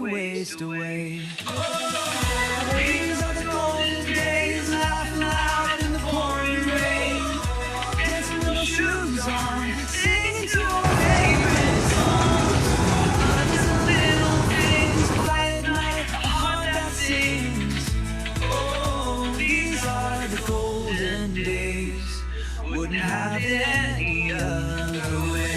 to waste away. These are the golden days, laughing loud in the pouring rain, dancing with no shoes on, singing to our favorite songs. Love is a little thing, a quiet night, a heart that sings. Oh, these are the golden days, wouldn't have it any other way.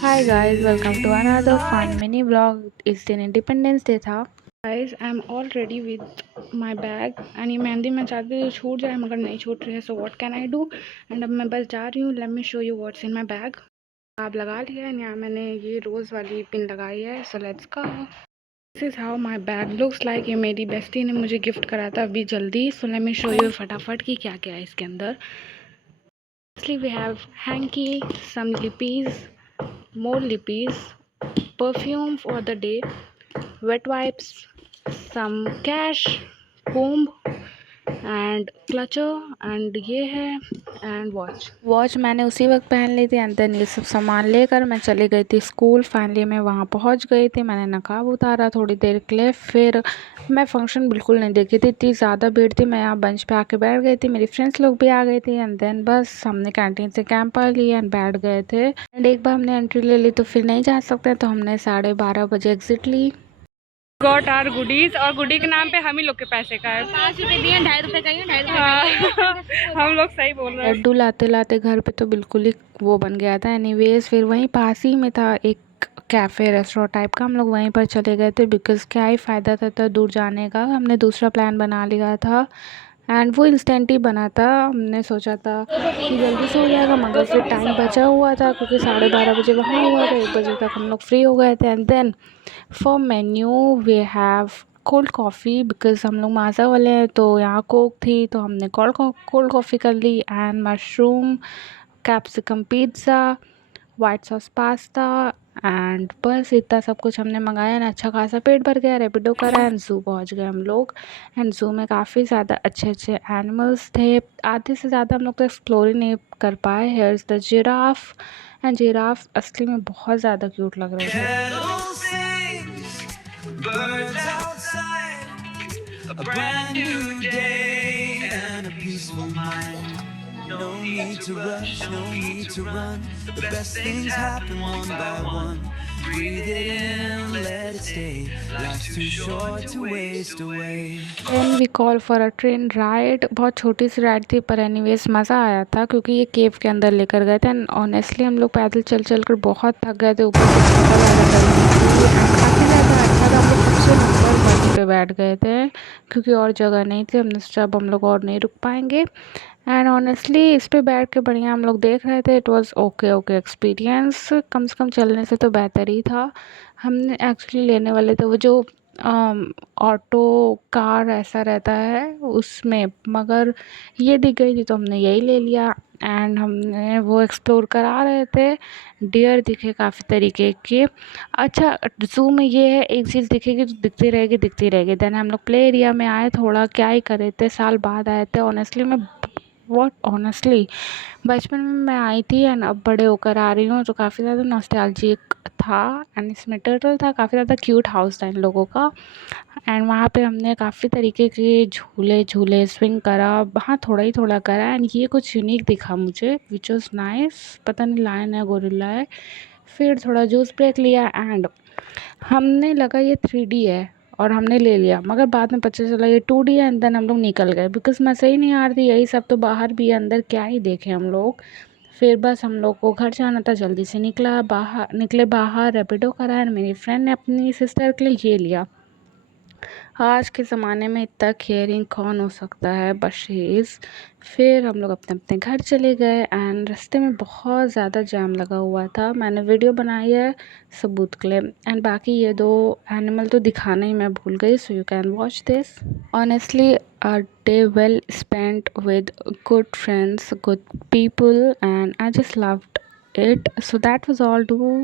Hi guys, welcome to another fun mini vlog. इस दिन independence day था guys. I am all ready with my bag and ये मेहंदी मैं चाहती हूँ छूट जाए मगर नहीं छूट रही है. So what can I do. And अब मैं बस जा रही हूँ. Let me show you what's in my bag. आप लगा लिया है. यहाँ मैंने ये रोज़ वाली पिन लगाई है. So let's go. This is how my bag looks like. ये मेरी बेस्टी ने मुझे गिफ्ट करा था अभी जल्दी. So let me show you फटाफट कि क्या क्या है इसके अंदर. Firstly, we have hanky, some lippies, more lippies, perfume for the day, wet wipes, some cash, comb and clutcher and ये है एंड वॉच मैंने उसी वक्त पहन ली थी. एंड देन ये सब सामान लेकर मैं चली गई थी स्कूल. फाइनली मैं वहाँ पहुँच गई थी. मैंने नकाब उतारा थोड़ी देर के लिए. फिर मैं फंक्शन बिल्कुल नहीं देखी थी, इतनी ज़्यादा भीड़ थी. मैं यहाँ बेंच पे आके बैठ गई थी. मेरी फ्रेंड्स लोग भी आ गई थी. एंड देन बस हमने कैंटीन से कैंपा लिया एंड बैठ गए थे. एंड एक बार हमने एंट्री ले ली तो फिर नहीं जा सकते, तो हमने 12:30 बजे एग्जिट ली. Got our goodies. और गुडी के नाम पे हम ही लोग के पैसे का है. 5 रुपये दिए, 2.5 रुपये का 2.5 हम लोग सही बोल रहे हैं. लड्डू लाते लाते घर पे तो बिल्कुल ही वो बन गया था. एनीवेज फिर वहीं पास ही में था एक कैफ़े रेस्टोरेंट टाइप का. हम लोग वहीं पर चले गए थे बिकॉज़ क्या ही फ़ायदा था इतना दूर जाने का. हमने दूसरा प्लान बना लिया था एंड वो इंस्टेंट ही बना था. हमने सोचा था कि जल्दी से हो जाएगा मगर फिर टाइम बचा हुआ था क्योंकि 12:30 बजे वहाँ हुआ था. 1 बजे तक हम लोग फ्री हो गए थे. And then for menu we have cold coffee because हम लोग माज़ा वाले हैं तो यहाँ कोक थी तो हमने कोल्ड कॉफ़ी कर ली. And mushroom capsicum pizza, white sauce pasta and बस इतना सब कुछ हमने मंगाया. ना अच्छा खासा पेट भर गया. रैपिडो करा एंड ज़ू पहुँच गए हम लोग. एंड ज़ू में काफ़ी ज़्यादा अच्छे अच्छे एनिमल्स थे. आधे से ज़्यादा हम लोग तो एक्सप्लोर ही नहीं कर पाए. Here is the giraffe. And giraffe असली में बहुत ज़्यादा क्यूट लग रहे थे. Kettle sings, birds outside, a brand new day and a peaceful mind. No need to rush, no need to run. The best things happen one by one. Breathe it in, let it stay. Life's too short to waste away. Then we call for a train ride. बहुत छोटी सी ride थी पर anyways मज़ा आया था क्योंकि ये केव के अंदर लेकर गए थे. एंड ऑनेस्टली हम लोग पैदल चल चल कर बहुत थक गए थे. ऊपर से छाता वाला गर्मी थी एंड काफ़ी ज़्यादा अच्छा था. हम लोग सबसे नंबर 1 पे बैठ गए थे क्योंकि और जगह नहीं थी. हमने सोचा अब हम लोग और नहीं रुक पाएंगे. एंड ऑनेस्टली इस पे बैठ के बढ़िया हम लोग देख रहे थे. It was okay experience. कम से कम चलने से तो बेहतर ही था. हमने एक्चुअली लेने वाले थे वो जो ऑटो कार ऐसा रहता है उसमें, मगर ये दिख गई थी तो हमने यही ले लिया. एंड हमने वो एक्सप्लोर करा रहे थे. डियर दिखे काफ़ी तरीके के. अच्छा ज़ू में ये है एक चीज़ दिखेगी तो दिखती रहेगी. देन हम लोग प्ले एरिया में आए. थोड़ा क्या ही करे थे, साल बाद आए थे. ऑनेस्टली बचपन में मैं आई थी एंड अब बड़े होकर आ रही हूँ तो काफ़ी ज़्यादा नॉस्टैल्जिक था. एंड इसमें टर्टल था. काफ़ी ज़्यादा क्यूट हाउस था इन लोगों का. एंड वहाँ पे हमने काफ़ी तरीके के झूले स्विंग करा. हाँ थोड़ा करा. एंड ये कुछ यूनिक दिखा मुझे विच वॉज नाइस. पता नहीं लायन है गोरिल्ला है. फिर थोड़ा जूस ब्रेक लिया एंड हमने लगा ये 3D है और हमने ले लिया मगर बाद में पता चला ये 2D है. एंड देन हम लोग निकल गए बिकॉज़ मैं सही नहीं आ रही थी. यही सब तो बाहर भी है, अंदर क्या ही देखें हम लोग. फिर बस हम लोग को घर जाना था. जल्दी से निकले बाहर. रैपिडो करा एंड मेरी फ्रेंड ने अपनी सिस्टर के लिए ये लिया. आज के ज़माने में इतना केयरिंग कौन हो सकता है, बट शी इज़. फिर हम लोग अपने अपने घर चले गए एंड रास्ते में बहुत ज़्यादा जाम लगा हुआ था. मैंने वीडियो बनाई है सबूत के लिए. एंड बाकी ये 2 एनिमल तो दिखाना ही मैं भूल गई. So you can watch this. Honestly a day well spent with good friends, good people, and I just loved it. So that was all. Do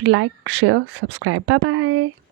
like, share, subscribe. Bye bye.